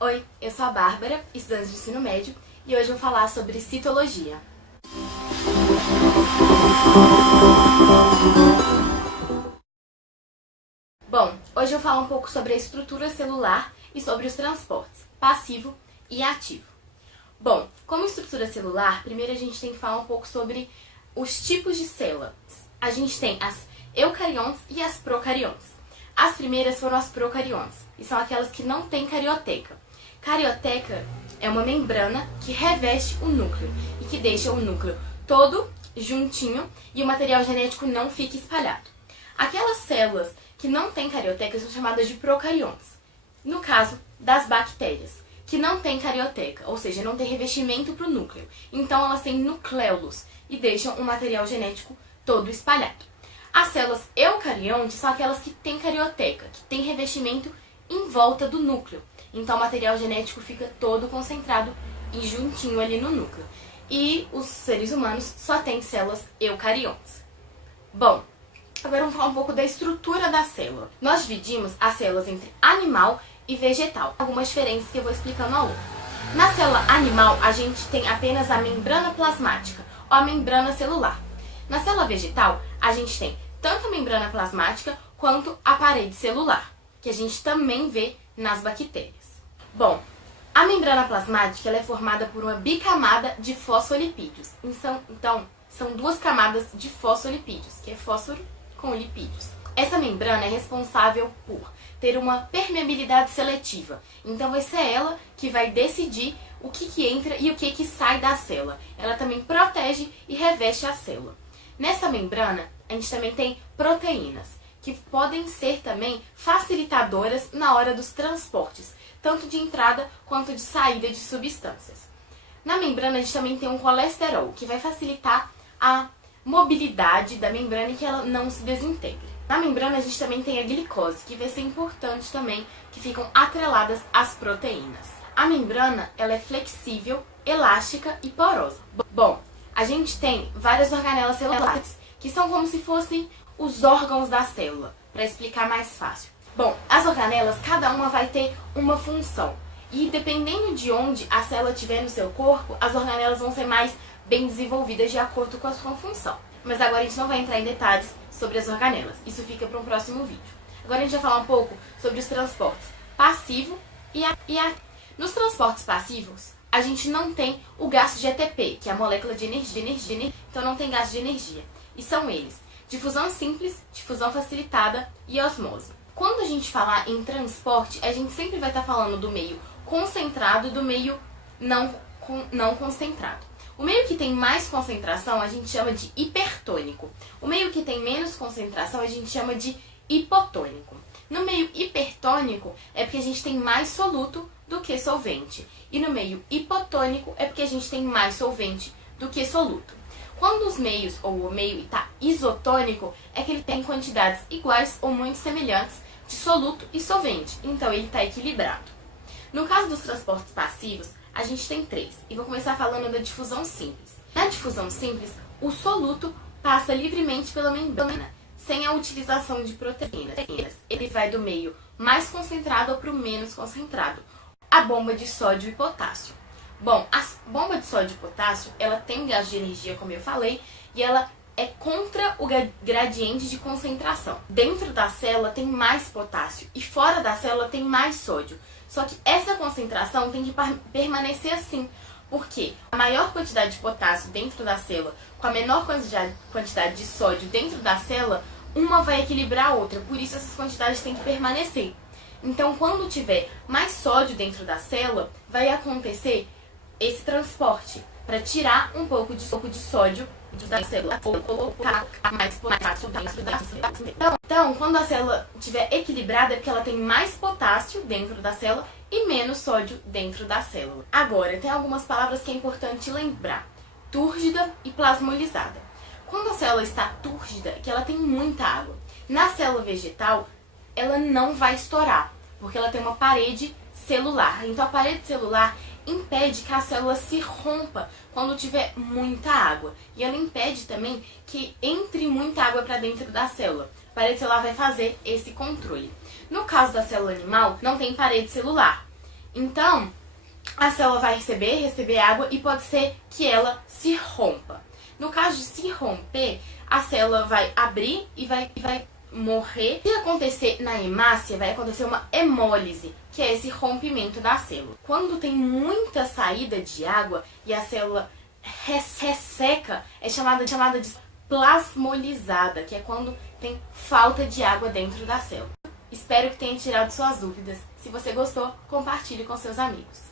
Oi, eu sou a Bárbara, estudante de ensino médio, e hoje eu vou falar sobre citologia. Bom, hoje eu vou falar um pouco sobre a estrutura celular e sobre os transportes, passivo e ativo. Bom, como estrutura celular, primeiro a gente tem que falar um pouco sobre os tipos de células. A gente tem as eucariontes e as procariontes. As primeiras foram as procariontes, e são aquelas que não têm carioteca. Carioteca é uma membrana que reveste o núcleo e que deixa o núcleo todo juntinho e o material genético não fica espalhado. Aquelas células que não têm carioteca são chamadas de procariontes. No caso das bactérias, que não têm carioteca, ou seja, não tem revestimento para o núcleo. Então elas têm nucléolos e deixam o material genético todo espalhado. As células eucariontes são aquelas que têm carioteca, que têm revestimento em volta do núcleo. Então o material genético fica todo concentrado e juntinho ali no núcleo. E os seres humanos só têm células eucariontes. Bom, agora vamos falar um pouco da estrutura da célula. Nós dividimos as células entre animal e vegetal. Algumas diferenças que eu vou explicando ao longo. Na célula animal, a gente tem apenas a membrana plasmática, ou a membrana celular. Na célula vegetal, a gente tem tanto a membrana plasmática quanto a parede celular, que a gente também vê nas bactérias. Bom, a membrana plasmática ela é formada por uma bicamada de fosfolipídios. Então, são duas camadas de fosfolipídios, que é fósforo com lipídios. Essa membrana é responsável por ter uma permeabilidade seletiva. Então, vai ser ela que vai decidir o que entra e o que sai da célula. Ela também protege e reveste a célula. Nessa membrana, a gente também tem proteínas, que podem ser também facilitadoras na hora dos transportes, tanto de entrada quanto de saída de substâncias. Na membrana, a gente também tem um colesterol, que vai facilitar a mobilidade da membrana e que ela não se desintegre. Na membrana, a gente também tem a glicose, que vai ser importante também, que ficam atreladas às proteínas. A membrana ela é flexível, elástica e porosa. Bom, a gente tem várias organelas celulares, que são como se fossem os órgãos da célula, para explicar mais fácil. Bom, as organelas, cada uma vai ter uma função. E dependendo de onde a célula estiver no seu corpo, as organelas vão ser mais bem desenvolvidas de acordo com a sua função. Mas agora a gente não vai entrar em detalhes sobre as organelas. Isso fica para um próximo vídeo. Agora a gente vai falar um pouco sobre os transportes passivo e ativo. Nos transportes passivos, a gente não tem o gasto de ATP, que é a molécula de energia. Então não tem gasto de energia. E são eles: difusão simples, difusão facilitada e osmose. Quando a gente falar em transporte, a gente sempre vai estar falando do meio concentrado e do meio não concentrado. O meio que tem mais concentração a gente chama de hipertônico. O meio que tem menos concentração a gente chama de hipotônico. No meio hipertônico é porque a gente tem mais soluto do que solvente. E no meio hipotônico é porque a gente tem mais solvente do que soluto. Quando os meios ou o meio está isotônico, é que ele tem quantidades iguais ou muito semelhantes de soluto e solvente. Então ele está equilibrado. No caso dos transportes passivos, a gente tem três. E vou começar falando da difusão simples. Na difusão simples, o soluto passa livremente pela membrana, sem a utilização de proteínas. Ele vai do meio mais concentrado para o menos concentrado. A bomba de sódio e potássio. Bom, a bomba de sódio e potássio, ela tem um gasto de energia, como eu falei, e ela é contra o gradiente de concentração. Dentro da célula tem mais potássio e fora da célula tem mais sódio. Só que essa concentração tem que permanecer assim, porque a maior quantidade de potássio dentro da célula com a menor quantidade de sódio dentro da célula, uma vai equilibrar a outra, por isso essas quantidades têm que permanecer. Então, quando tiver mais sódio dentro da célula, vai acontecer esse transporte para tirar um pouco de sódio da célula ou colocar mais potássio dentro da célula. Então, quando a célula estiver equilibrada, é porque ela tem mais potássio dentro da célula e menos sódio dentro da célula. Agora, tem algumas palavras que é importante lembrar: túrgida e plasmolizada. Quando a célula está túrgida, é que ela tem muita água. Na célula vegetal, ela não vai estourar, porque ela tem uma parede celular. Então, a parede celular impede que a célula se rompa quando tiver muita água. E ela impede também que entre muita água para dentro da célula. A parede celular vai fazer esse controle. No caso da célula animal, não tem parede celular. Então, a célula vai receber água e pode ser que ela se rompa. No caso de se romper, a célula vai abrir e vai morrer. Se acontecer na hemácia, vai acontecer uma hemólise, que é esse rompimento da célula. Quando tem muita saída de água e a célula resseca, é chamada de plasmolizada, que é quando tem falta de água dentro da célula. Espero que tenha tirado suas dúvidas. Se você gostou, compartilhe com seus amigos.